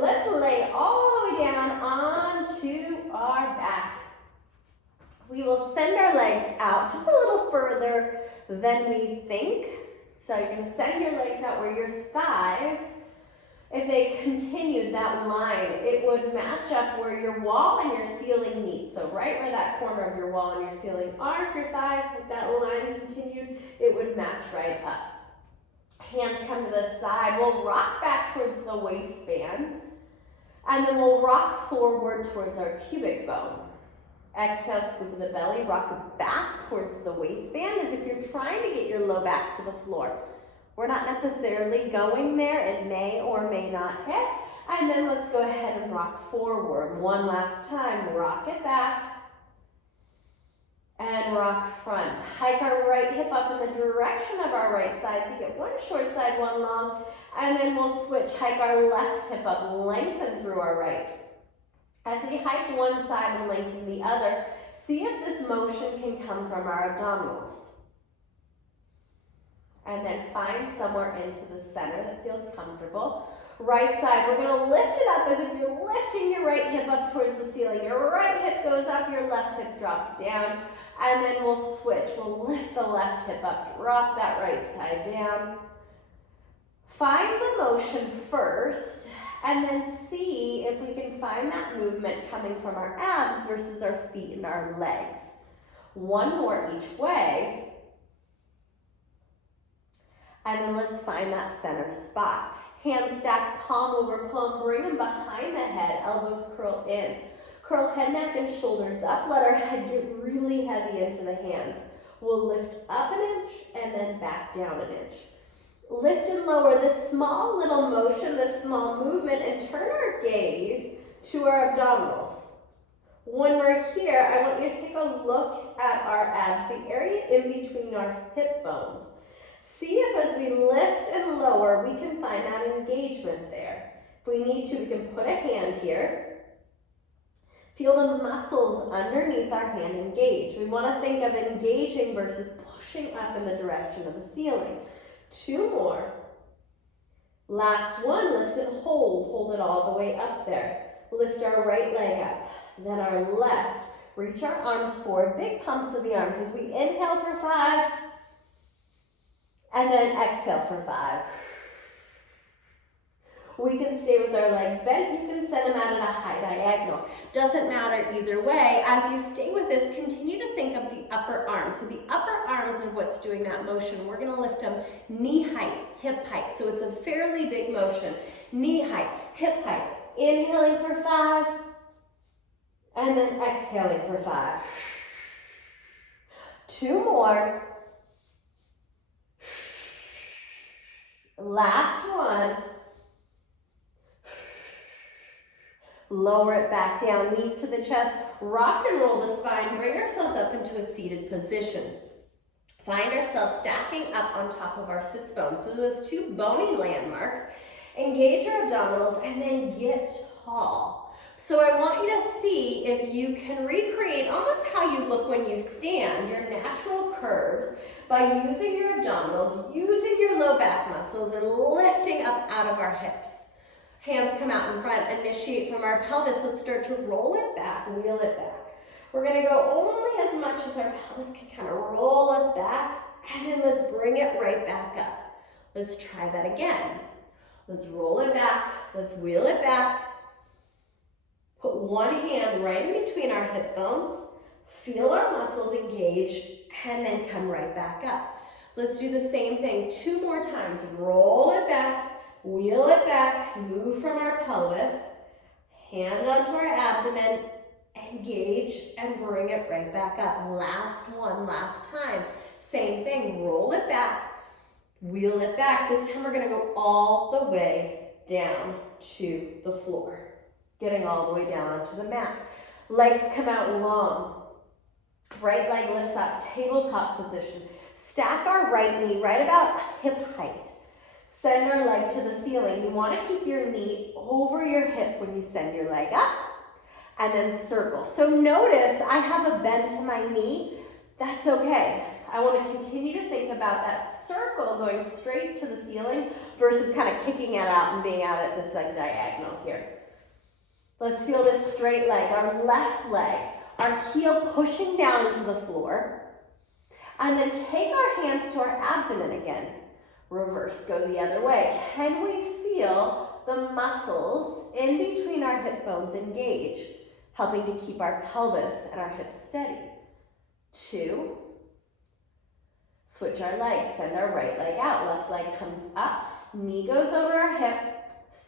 let's lay all the way down onto our back. We will send our legs out just a little further than we think. So you're going to send your legs out where your thighs, if they continued that line, it would match up where your wall and your ceiling meet. So right where that corner of your wall and your ceiling are, if your thighs, if that line continued, it would match right up. Hands come to the side. We'll rock back towards the waistband. And then we'll rock forward towards our pubic bone. Exhale, scoop the belly, rock back towards the waistband as if you're trying to get your low back to the floor. We're not necessarily going there. It may or may not hit. And then let's go ahead and rock forward. One last time. Rock it back. And rock front. Hike our right hip up in the direction of our right side. So you get one short side, one long. And then we'll switch. Hike our left hip up. Lengthen through our right. As we hike one side and lengthen the other, see if this motion can come from our abdominals. And then find somewhere into the center that feels comfortable. Right side, we're going to lift it up as if you're lifting your right hip up towards the ceiling. Your right hip goes up, your left hip drops down. And then we'll switch. We'll lift the left hip up, drop that right side down. Find the motion first, and then see if we can find that movement coming from our abs versus our feet and our legs. One more each way. And then let's find that center spot. Hands stack, palm over palm, bring them behind the head, elbows curl in. Curl head, neck, and shoulders up. Let our head get really heavy into the hands. We'll lift up an inch and then back down an inch. Lift and lower this small little motion, this small movement, and turn our gaze to our abdominals. When we're here, I want you to take a look at our abs, the area in between our hip bones. See if as we lift and lower, we can find that engagement there. If we need to, we can put a hand here. Feel the muscles underneath our hand engage. We want to think of engaging versus pushing up in the direction of the ceiling. Two more. Last one, lift and hold. Hold it all the way up there. Lift our right leg up, then our left. Reach our arms forward, big pumps of the arms as we inhale for 5, and then exhale for 5. We can stay with our legs bent. You can send them out at a high diagonal. Doesn't matter either way. As you stay with this, continue to think of the upper arms. So the upper arms are what's doing that motion. We're going to lift them knee height, hip height. So it's a fairly big motion. Knee height, hip height. Inhaling for 5, and then exhaling for 5. 2 more. Last one. Lower it back down, knees to the chest, rock and roll the spine, bring ourselves up into a seated position. Find ourselves stacking up on top of our sits bones. So those 2 bony landmarks, engage our abdominals, and then get tall. So I want you to see if you can recreate almost how you look when you stand, your natural curves, by using your abdominals, using your low back muscles, and lifting up out of our hips. Hands come out in front, initiate from our pelvis. Let's start to roll it back, wheel it back. We're going to go only as much as our pelvis can kind of roll us back, and then let's bring it right back up. Let's try that again. Let's roll it back, let's wheel it back. Put one hand right in between our hip bones, feel our muscles engage, and then come right back up. Let's do the same thing 2 more times. Roll it back. Wheel it back, move from our pelvis, hand onto our abdomen, engage, and bring it right back up. Last one, last time. Same thing, roll it back, wheel it back. This time we're gonna go all the way down to the floor. Getting all the way down onto the mat. Legs come out long. Right leg lifts up, tabletop position. Stack our right knee right about hip height. Send our leg to the ceiling. You want to keep your knee over your hip when you send your leg up, and then circle. So notice I have a bend to my knee. That's okay. I want to continue to think about that circle going straight to the ceiling versus kind of kicking it out and being out at this like diagonal here. Let's feel this straight leg, our left leg, our heel pushing down into the floor. And then take our hands to our abdomen again. Reverse, go the other way. Can we feel the muscles in between our hip bones engage, helping to keep our pelvis and our hips steady? 2. Switch our legs, send our right leg out, left leg comes up, knee goes over our hip,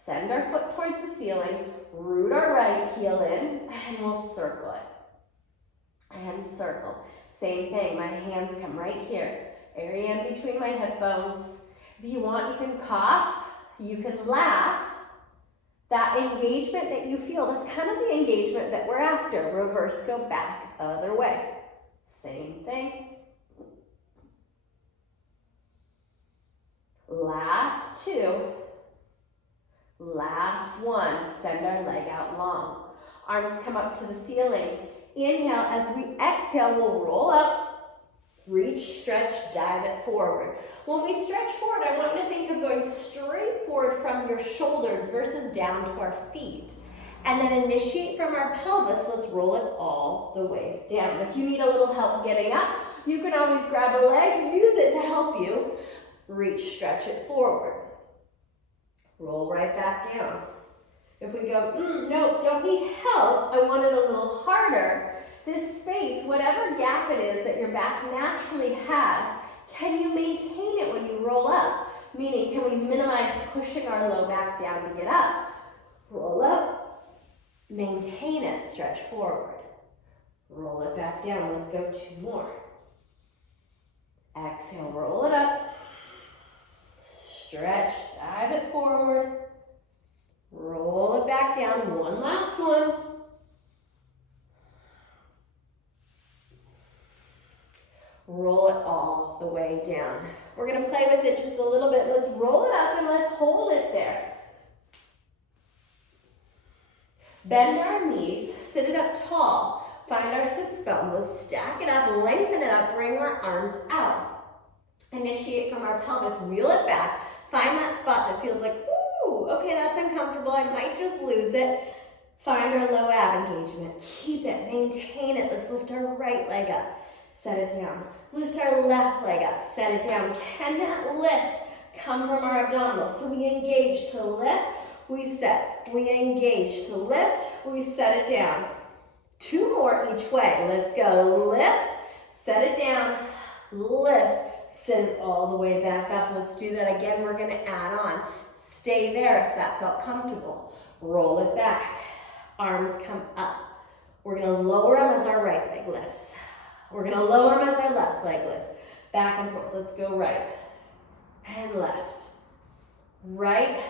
send our foot towards the ceiling, root our right heel in, and we'll circle it. And circle. Same thing, my hands come right here, area in between my hip bones. If you want, you can cough, you can laugh. That engagement that you feel, that's kind of the engagement that we're after. Reverse, go back, other way. Same thing. Last 2. Last 1. Send our leg out long. Arms come up to the ceiling. Inhale, as we exhale, we'll roll up, reach, stretch, dive it forward. When we stretch forward, I want you to think of going straight forward from your shoulders versus down to our feet. And then initiate from our pelvis, let's roll it all the way down. If you need a little help getting up, you can always grab a leg, use it to help you. Reach, stretch it forward. Roll right back down. If we go, no, don't need help, I want it a little harder. This space, whatever gap it is that your back naturally has, can you maintain it when you roll up? Meaning, can we minimize pushing our low back down to get up? Roll up, maintain it, stretch forward. Roll it back down, let's go 2 more. Exhale, roll it up. Stretch, dive it forward. Roll it back down, 1 last one. Roll it all the way down. We're gonna play with it just a little bit. Let's roll it up and let's hold it there. Bend our knees, sit it up tall. Find our sits bone. Let's stack it up, lengthen it up, bring our arms out. Initiate from our pelvis, wheel it back. Find that spot that feels like, ooh, okay, that's uncomfortable. I might just lose it. Find our low ab engagement. Keep it, maintain it. Let's lift our right leg up. Set it down. Lift our left leg up. Set it down. Can that lift come from our abdominals? So we engage to lift, we set. We engage to lift, we set it down. 2 more each way. Let's go. Lift, set it down, lift, sit it all the way back up. Let's do that again. We're going to add on. Stay there if that felt comfortable. Roll it back. Arms come up. We're going to lower them as our right leg lifts. We're going to lower them as our left leg lifts. Back and forth. Let's go right and left. Right,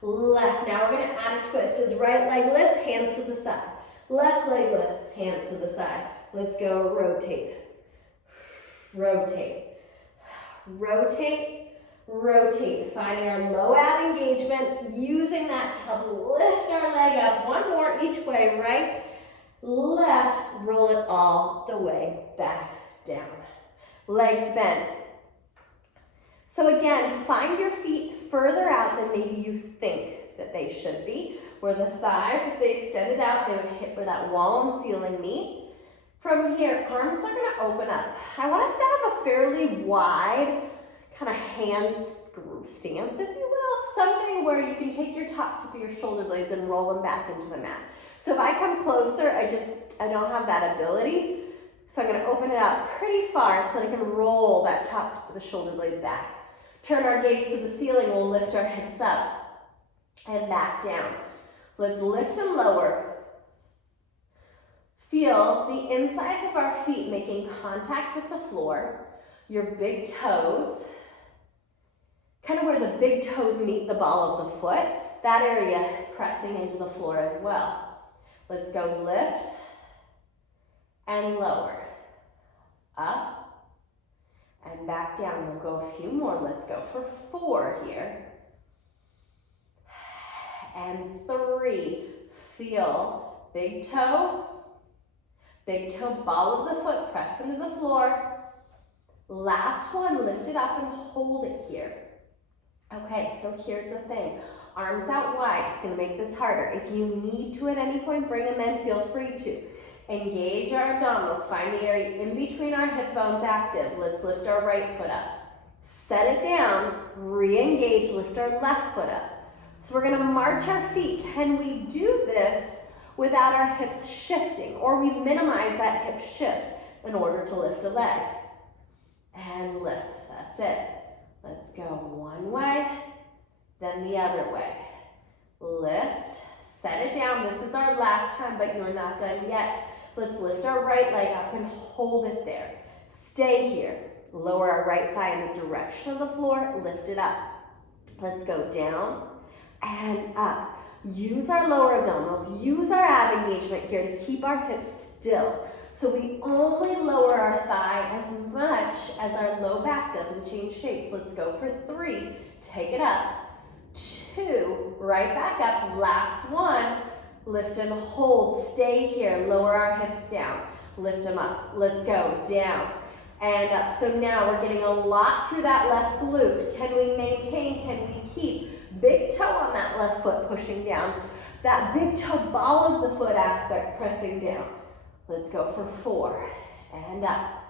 left. Now we're going to add a twist. As right leg lifts, hands to the side. Left leg lifts, hands to the side. Let's go rotate. Rotate. Rotate. Rotate. Finding our low ab engagement. Using that to help lift our leg up. 1 more each way. Right, left, roll it all the way back down. Legs bent. So again, find your feet further out than maybe you think that they should be. Where the thighs, if they extended out, they would hit where that wall and ceiling meet. From here, arms are going to open up. I want us to have a fairly wide kind of hand stance, if you will. Something where you can take your top tip of your shoulder blades and roll them back into the mat. So if I come closer, I don't have that ability. So I'm going to open it up pretty far so that I can roll that top tip of the shoulder blade back. Turn our gaze to the ceiling. We'll lift our hips up and back down. Let's lift and lower. Feel the insides of our feet making contact with the floor. Your big toes, kind of where the big toes meet the ball of the foot, that area pressing into the floor as well. Let's go lift and lower. Up and back down. We'll go a few more. Let's go for 4 here. And 3. Feel big toe, ball of the foot press into the floor. Last one, lift it up and hold it here. Okay, so here's the thing. Arms out wide, it's gonna make this harder. If you need to at any point, bring them in, feel free to. Engage our abdominals, find the area in between our hip bones active. Let's lift our right foot up. Set it down, re-engage, lift our left foot up. So we're gonna march our feet. Can we do this without our hips shifting? Or we minimize that hip shift in order to lift a leg. And lift, that's it. Let's go one way, then the other way. Lift, set it down. This is our last time, but you're not done yet. Let's lift our right leg up and hold it there. Stay here. Lower our right thigh in the direction of the floor, lift it up. Let's go down and up. Use our lower abdominals, use our ab engagement here to keep our hips still. So we only lower our thigh as much as our low back doesn't change shapes. Let's go for 3, take it up. 2, right back up, last one. Lift and hold, stay here, lower our hips down. Lift them up, let's go, down and up. So now we're getting a lot through that left glute. Can we maintain, can we keep? Big toe on that left foot pushing down. That big toe ball of the foot aspect pressing down. Let's go for 4 and up.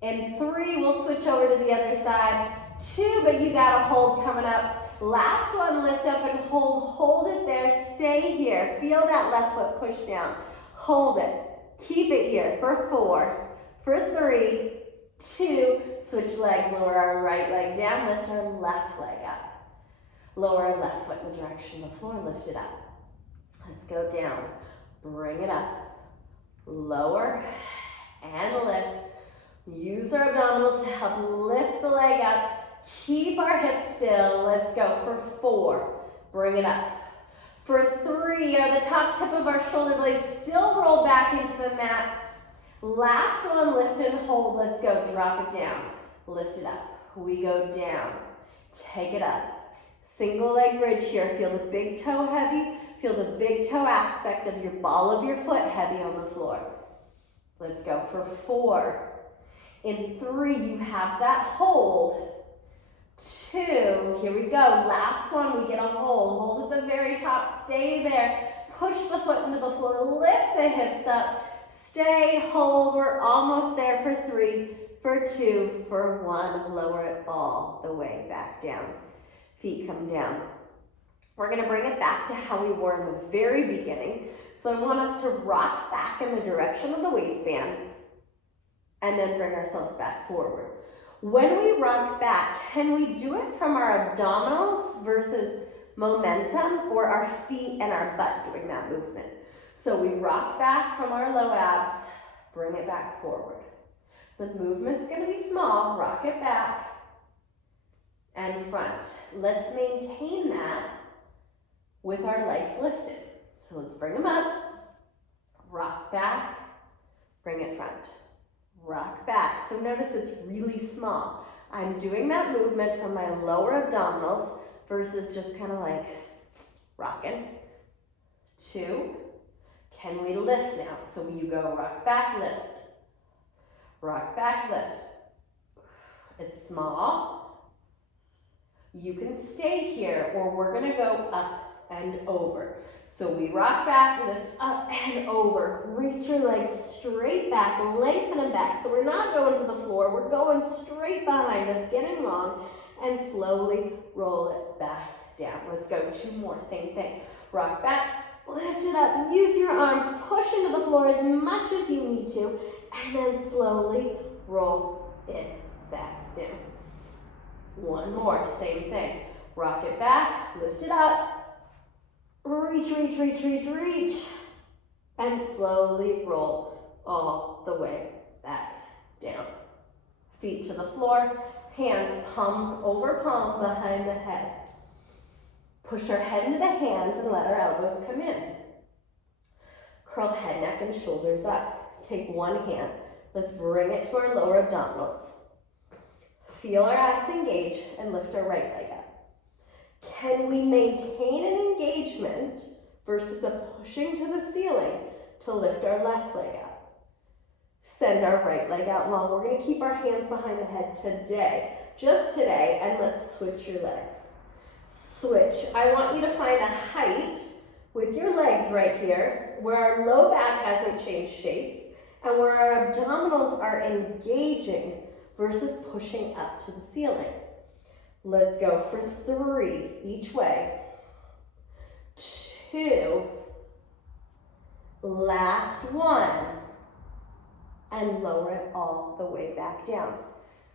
In 3, we'll switch over to the other side. 2, but you got a hold coming up. Last one, lift up and hold it there, stay here. Feel that left foot push down. Hold it, keep it here for 4, for 3, 2, switch legs, lower our right leg down, lift our left leg up. Lower our left foot in the direction of the floor, lift it up. Let's go down, bring it up. Lower and lift. Use our abdominals to help lift the leg up. Keep our hips still. Let's go for 4. Bring it up. For 3, are the top tip of our shoulder blades still roll back into the mat. Last one, lift and hold. Let's go. Drop it down. Lift it up. We go down. Take it up. Single leg bridge here. Feel the big toe heavy. Feel the big toe aspect of your ball of your foot heavy on the floor. Let's go for 4. In 3, you have that hold. 2, here we go. Last one, we get a hold. Hold at the very top, stay there. Push the foot into the floor, lift the hips up. Stay, hold, we're almost there for 3, for 2, for 1. Lower it all the way back down. Feet come down. We're gonna bring it back to how we were in the very beginning. So I want us to rock back in the direction of the waistband and then bring ourselves back forward. When we rock back, can we do it from our abdominals versus momentum, or our feet and our butt doing that movement? So we rock back from our low abs, bring it back forward. The movement's gonna be small, rock it back and front. Let's maintain that with our legs lifted. So let's bring them up, rock back, bring it front. Rock back. So notice it's really small. I'm doing that movement from my lower abdominals versus just kind of like rocking. 2. Can we lift now? So you go rock back, lift. Rock back, lift. It's small. You can stay here, or we're gonna go up and over. So we rock back, lift up and over. Reach your legs straight back, lengthen them back. So we're not going to the floor, we're going straight behind us, getting long, and slowly roll it back down. Let's go 2 more, same thing. Rock back, lift it up, use your arms, push into the floor as much as you need to, and then slowly roll it back down. 1 more, same thing. Rock it back, lift it up, reach, reach, reach, reach, reach, and slowly roll all the way back down. Feet to the floor, hands palm over palm behind the head. Push our head into the hands and let our elbows come in. Curl head, neck, and shoulders up. Take one hand. Let's bring it to our lower abdominals. Feel our abs engage and lift our right leg up. Can we maintain an engagement versus a pushing to the ceiling to lift our left leg up? Send our right leg out long. We're gonna keep our hands behind the head today, just today, and let's switch your legs. Switch. I want you to find a height with your legs right here, where our low back hasn't changed shapes, and where our abdominals are engaging versus pushing up to the ceiling. Let's go for 3 each way. 2. Last 1. And lower it all the way back down.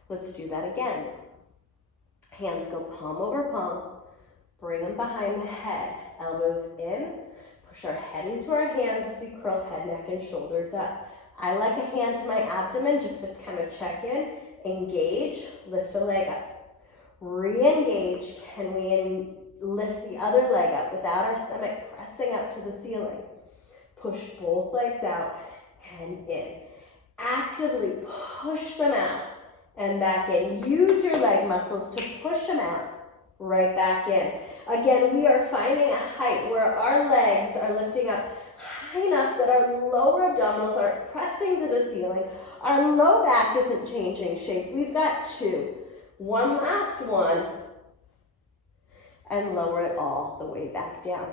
Let's do that again. Hands go palm over palm. Bring them behind the head. Elbows in. Push our head into our hands as we curl head, neck, and shoulders up. I like a hand to my abdomen just to kind of check in. Engage. Lift a leg up. Re-engage. Can we lift the other leg up without our stomach pressing up to the ceiling? Push both legs out and in. Actively push them out and back in. Use your leg muscles to push them out, right back in. Again, we are finding a height where our legs are lifting up high enough that our lower abdominals aren't pressing to the ceiling. Our low back isn't changing shape. We've got 2. 1 last one, and lower it all the way back down.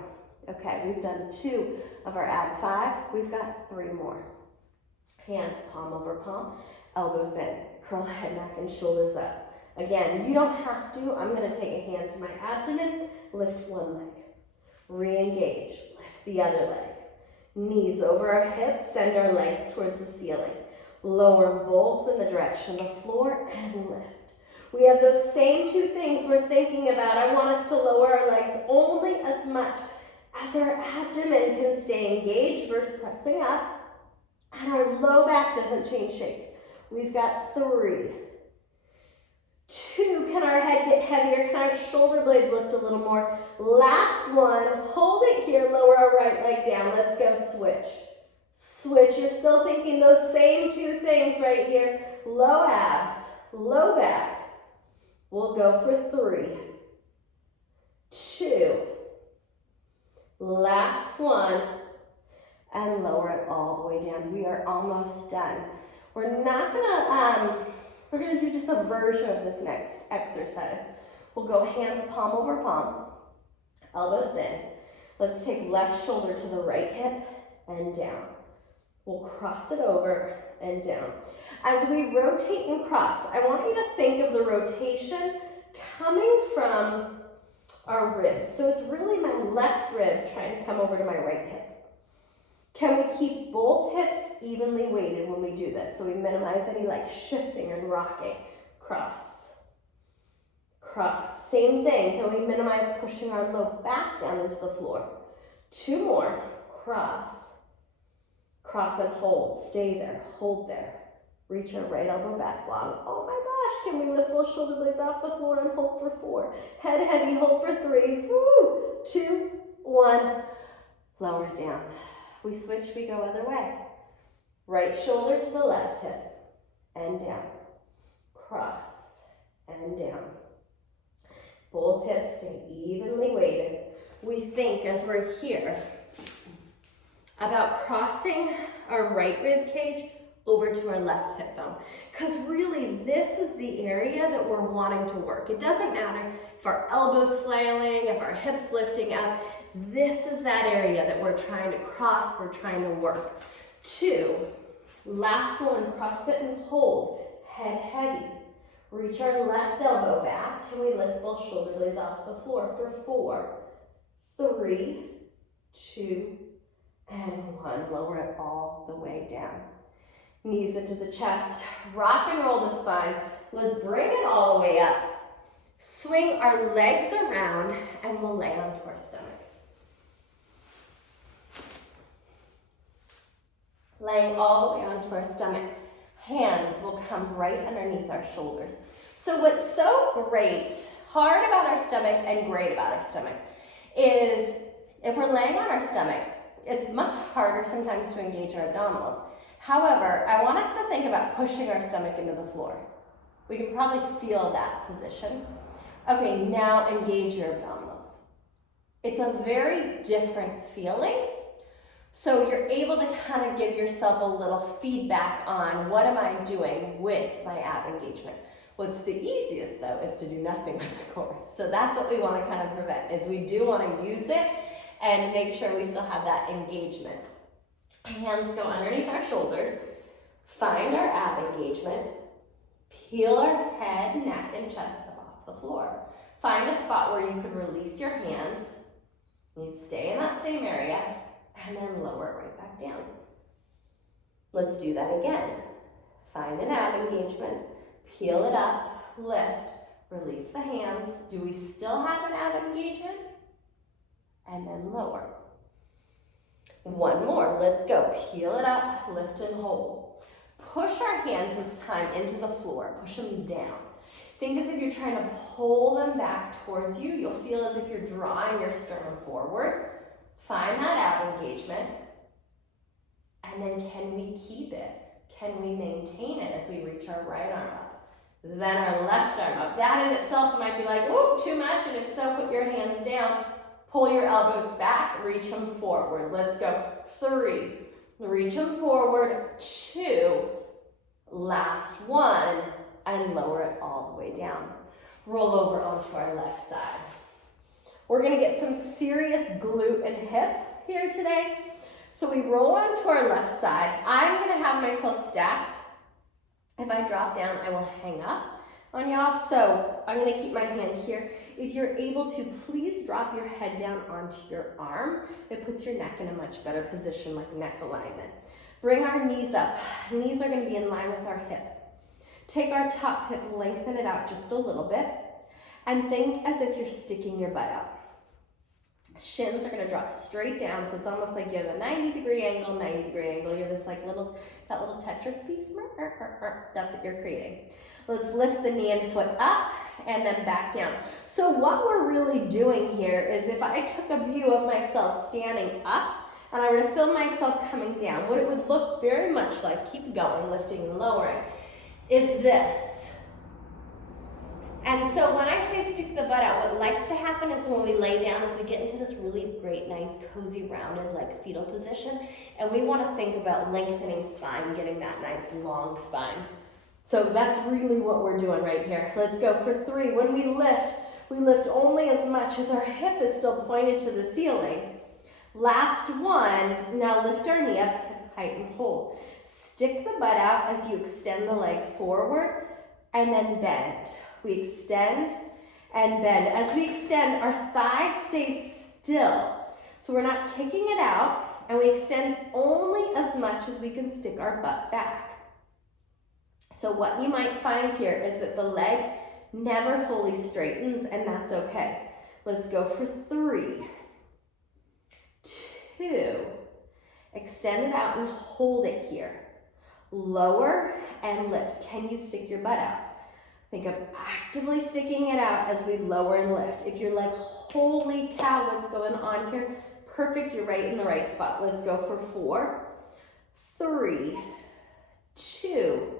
Okay, we've done 2 of our ab 5. We've got 3 more. Hands palm over palm, elbows in, curl head, neck, and shoulders up. Again, you don't have to. I'm going to take a hand to my abdomen, lift 1 leg. Re-engage, lift the other leg. Knees over our hips, send our legs towards the ceiling. Lower both in the direction of the floor and lift. We have those same 2 things we're thinking about. I want us to lower our legs only as much as our abdomen can stay engaged versus pressing up. And our low back doesn't change shapes. We've got 3. 2, can our head get heavier? Can our shoulder blades lift a little more? Last one, hold it here, lower our right leg down. Let's go switch. Switch, you're still thinking those same 2 things right here. Low abs, low back. We'll go for 3, 2, last one, and lower it all the way down. We are almost done. We're gonna do just a version of this next exercise. We'll go hands palm over palm, elbows in. Let's take left shoulder to the right hip and down. We'll cross it over and down. As we rotate and cross, I want you to think of the rotation coming from our ribs. So it's really my left rib trying to come over to my right hip. Can we keep both hips evenly weighted when we do this? So we minimize any like shifting and rocking. Cross, cross. Same thing. Can we minimize pushing our low back down into the floor? 2 more. Cross, cross and hold. Stay there. Hold there. Reach our right elbow back long. Oh my gosh, can we lift both shoulder blades off the floor and hold for 4? Head heavy, hold for 3. Woo! 2, 1. Lower it down. We switch, we go other way. Right shoulder to the left hip and down. Cross and down. Both hips stay evenly weighted. We think as we're here about crossing our right rib cage over to our left hip bone. Because really this is the area that we're wanting to work. It doesn't matter if our elbows flailing, if our hips lifting up. This is that area that we're trying to cross, we're trying to work. 2, last one, cross it and hold. Head heavy. Reach our left elbow back. Can we lift both shoulder blades off the floor for 4, 3, 2, and 1. Lower it all the way down. Knees into the chest. Rock and roll the spine. Let's bring it all the way up. Swing our legs around and we'll lay onto our stomach. Laying all the way onto our stomach. Hands will come right underneath our shoulders. So what's so great, hard about our stomach and great about our stomach is if we're laying on our stomach, it's much harder sometimes to engage our abdominals. However, I want us to think about pushing our stomach into the floor. We can probably feel that position. Okay, now engage your abdominals. It's a very different feeling. So you're able to kind of give yourself a little feedback on what am I doing with my ab engagement. What's the easiest though is to do nothing with the core. So that's what we want to kind of prevent, is we do want to use it and make sure we still have that engagement. Hands go underneath our shoulders, find our ab engagement, peel our head, neck, and chest up off the floor. Find a spot where you could release your hands. You stay in that same area, and then lower it right back down. Let's do that again. Find an ab engagement, peel it up, lift, release the hands. Do we still have an ab engagement? And then lower. One more, let's go. Peel it up, lift and hold. Push our hands this time into the floor, push them down. Think as if you're trying to pull them back towards you. You'll feel as if you're drawing your sternum forward. Find that ab engagement. And then can we keep it? Can we maintain it as we reach our right arm up? Then our left arm up. That in itself might be like, whoop, too much. And if so, put your hands down. Pull your elbows back, reach them forward. Let's go. 3. Reach them forward. 2. Last 1. And lower it all the way down. Roll over onto our left side. We're gonna get some serious glute and hip here today. So we roll onto our left side. I'm gonna have myself stacked. If I drop down, I will hang up on y'all. So I'm gonna keep my hand here. If you're able to, please drop your head down onto your arm. It puts your neck in a much better position, like neck alignment. Bring our knees up. Knees are gonna be in line with our hip. Take our top hip, lengthen it out just a little bit, and think as if you're sticking your butt out. Shins are gonna drop straight down, so it's almost like you have a 90-degree angle, 90-degree angle. You're this like that little Tetris piece. That's what you're creating. Let's lift the knee and foot up, and then back down. So what we're really doing here is, if I took a view of myself standing up, and I were to film myself coming down, what it would look very much like, keep going, lifting and lowering, is this. And so when I say stick the butt out, what likes to happen is when we lay down, is we get into this really great, nice, cozy, rounded, like fetal position, and we want to think about lengthening spine, getting that nice, long spine. So that's really what we're doing right here. Let's go for 3. When we lift only as much as our hip is still pointed to the ceiling. Last 1, now lift our knee up, hip height and hold. Stick the butt out as you extend the leg forward, and then bend. We extend and bend. As we extend, our thigh stays still. So we're not kicking it out, and we extend only as much as we can stick our butt back. So what you might find here is that the leg never fully straightens, and that's okay. Let's go for 3, 2, extend it out and hold it here. Lower and lift. Can you stick your butt out? Think of actively sticking it out as we lower and lift. If you're like, holy cow, what's going on here? Perfect, you're right in the right spot. Let's go for 4, 3, 2,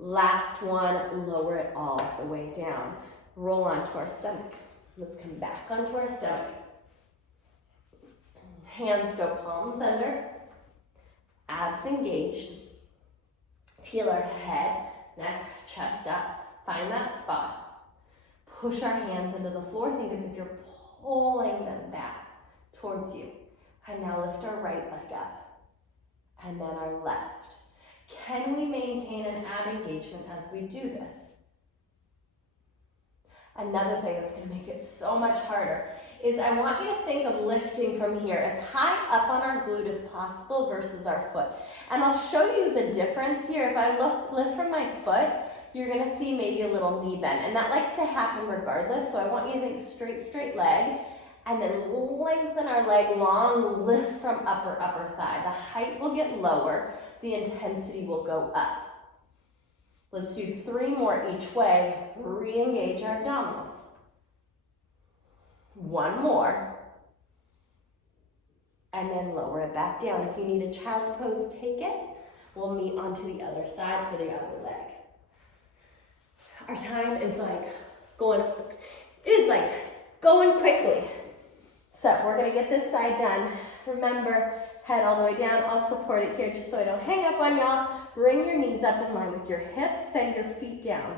last 1, lower it all the way down. Roll onto our stomach. Let's come back onto our stomach. Hands go palms under, abs engaged. Peel our head, neck, chest up. Find that spot. Push our hands into the floor. Think as if you're pulling them back towards you. And now lift our right leg up. And then our left. Can we maintain an ab engagement as we do this? Another thing that's going to make it so much harder is I want you to think of lifting from here as high up on our glute as possible versus our foot. And I'll show you the difference here. If I lift from my foot, you're going to see maybe a little knee bend. And that likes to happen regardless. So I want you to think straight leg. And then lengthen our leg long, lift from upper thigh. The height will get lower. The intensity will go up. Let's do 3 more each way. Re-engage our abdominals. 1 more. And then lower it back down. If you need a child's pose, take it. We'll meet onto the other side for the other leg. Our time is going quickly. So we're gonna get this side done. Remember, head all the way down. I'll support it here just so I don't hang up on y'all. Bring your knees up in line with your hips, send your feet down.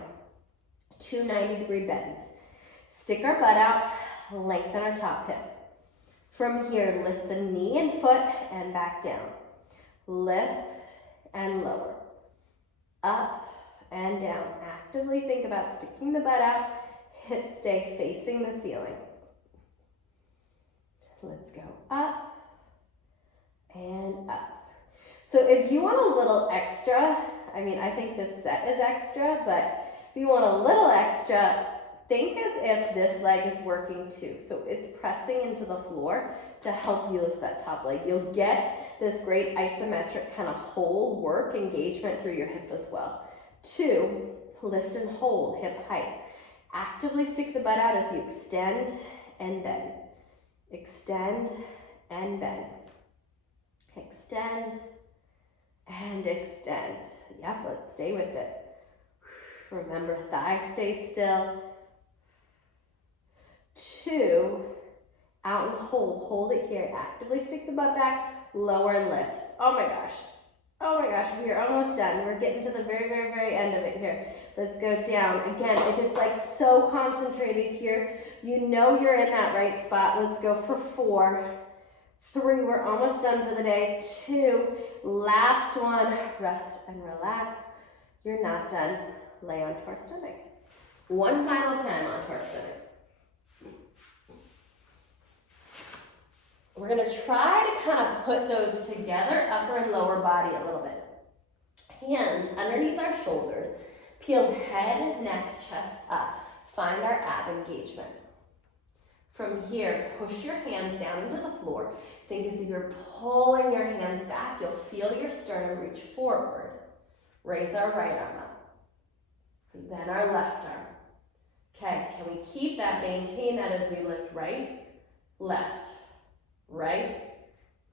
2 90-degree bends. Stick our butt out, lengthen our top hip. From here, lift the knee and foot and back down. Lift and lower. Up and down. Actively think about sticking the butt out. Hips stay facing the ceiling. Let's go up and up. So if you want a little extra, I mean, I think this set is extra, but if you want a little extra, think as if this leg is working too. So it's pressing into the floor to help you lift that top leg. You'll get this great isometric kind of whole work engagement through your hip as well. 2, lift and hold hip height. Actively stick the butt out as you extend and bend. Extend and bend. Extend and extend. Yep, let's stay with it. Remember, thighs stay still. 2, out and hold. Hold it here. Actively stick the butt back, lower and lift. Oh my gosh. Oh my gosh, we are almost done. We're getting to the very, very, very end of it here. Let's go down. Again, if it's like so concentrated here, you know you're in that right spot. Let's go for 4, 3, we're almost done for the day. 2, last one, rest and relax. You're not done. Lay onto our stomach. One final time onto our stomach. We're gonna try to kind of put those together, upper and lower body a little bit. Hands underneath our shoulders, peeled head, neck, chest up. Find our ab engagement. From here, push your hands down into the floor. Think as if you're pulling your hands back, you'll feel your sternum reach forward. Raise our right arm up. Then our left arm. Okay, can we keep that, maintain that as we lift right, left, right,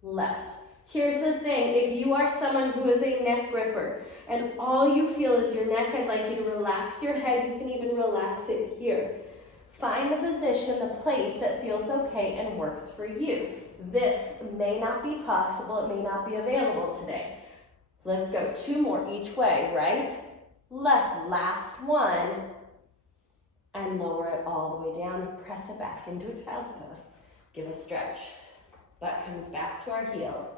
left. Here's the thing, if you are someone who is a neck gripper and all you feel is your neck, I'd like you to relax your head. You can even relax it here. Find the position, the place that feels okay and works for you. This may not be possible, it may not be available today. Let's go 2 more each way, right, left, last one, and lower it all the way down and press it back into a child's pose. Give a stretch. Butt comes back to our heels.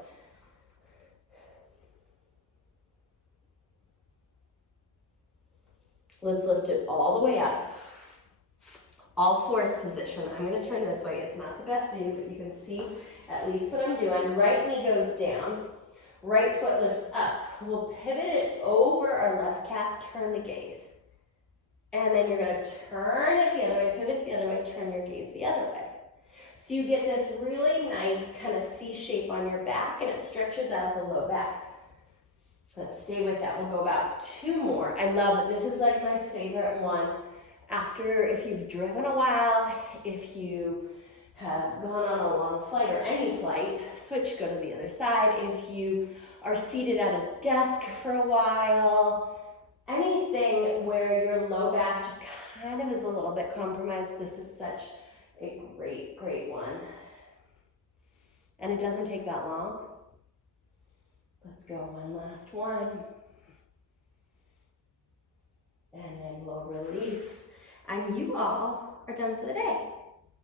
Let's lift it all the way up. All fours position. I'm going to turn this way. It's not the best view, but you can see at least what I'm doing. Right knee goes down. Right foot lifts up. We'll pivot it over our left calf, turn the gaze. And then you're going to turn it the other way, pivot the other way, turn your gaze the other way. So you get this really nice kind of C shape on your back and it stretches out the low back. Let's stay with that. We'll go about 2 more. I love it. This is like my favorite one. After, if you've driven a while, if you have gone on a long flight or any flight, switch, go to the other side. If you are seated at a desk for a while, anything where your low back just kind of is a little bit compromised, this is such a great, great one. And it doesn't take that long. Let's go one last one. And then we'll release. And you all are done for the day.